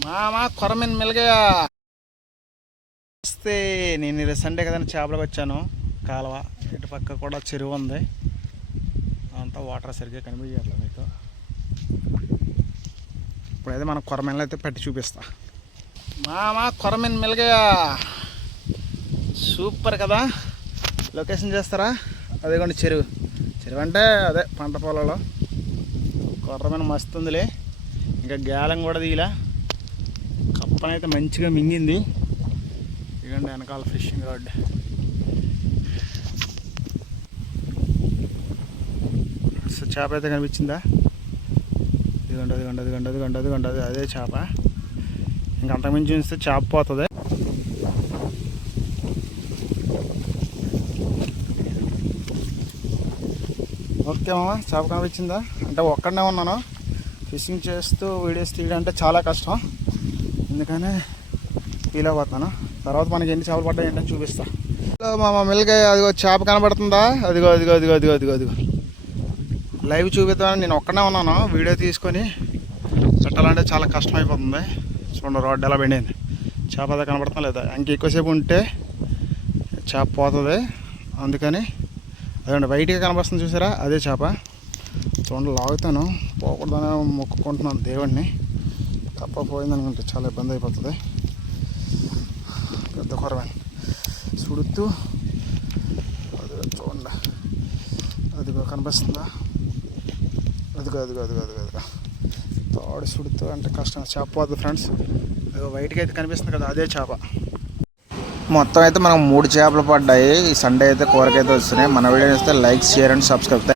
మామా కొరమీన్ మెలగయా వస్తే నేను ఈరోజు సండే కదండి చేపలకు వచ్చాను. కాలువ ఇటు పక్క కూడా చెరువు ఉంది. అంతా వాటర్ సరిగ్గా కనిపించట్లేదు మీకు. ఇప్పుడైతే మనం కొరమీన్లు అయితే పెట్టి చూపిస్తా. మామా కొరమీన్ మెలగయా సూపర్ కదా. లొకేషన్ చేస్తారా? అదేగోండి చెరువు. చెరువు అంటే అదే పంట పొలంలో. కొర్రమీన మస్తు ఉందిలే. ఇంకా గ్యాలం కూడా తీయలే. కప్పనైతే మంచిగా మింగింది. ఇదిగోండి వెనకాల ఫిషింగ్ రాడ్. చేప అయితే కనిపించిందా? ఇదిగోండి అదిగోండి అదిగోండి అదిగోండి అదిగోండి అది అదే చేప. ఇంకా అంతకుమించి ఉంచితే చేప పోతుంది. ఓకే మామ, చేప కనిపించిందా? అంటే ఒక్కడనే ఉన్నాను. ఫిషింగ్ చేస్తూ వీడియోస్ తీయడం అంటే చాలా కష్టం. అందుకనే ఫీల్ అయిపోతాను. తర్వాత మనకి ఎన్ని చేపలు పడ్డాయి ఏంటని చూపిస్తా. మామ మెల్లగా అదిగో చేప కనబడుతుందా? అదిగో అదిగో అదిగో అదిగో అదిగో అదిగో లైవ్ చూపిద్దామని నేను ఒక్కనే ఉన్నాను. వీడియో తీసుకొని పెట్టాలంటే చాలా కష్టం అయిపోతుంది. చూడండి రోడ్డు ఎలా పెండింది. చేప అదే కనబడుతుందా లేదా? ఇంకెక్కువసేపు ఉంటే చేప పోతుంది. అందుకని అదండి వైట్గా కనబడుతుంది చూసారా? అదే చేప. చూడండి లాగుతాను, పోకూడదని మొక్కుకుంటున్నాను దేవుడిని. తప్ప పోయింది అనుకుంటే చాలా ఇబ్బంది అయిపోతుంది. పెద్ద కొరమీన సుడుతూ అదిగో చూడండి. అదిగో కనిపిస్తుందా? అదిగో అదిగో అదిగో అదిగో అదిగో తోడు సుడుతూ అంటే కష్టం. చేప పోతుంది ఫ్రెండ్స్. అదిగో వైట్గా అయితే కనిపిస్తుంది కదా, అదే చేప. మొత్తం అయితే మనకు 3 చేపలు పడ్డాయి. ఈ సండే అయితే కూరకైతే వస్తున్నాయి. మన వీడియో ఇస్తే లైక్, షేర్ అండ్ సబ్స్క్రైబ్.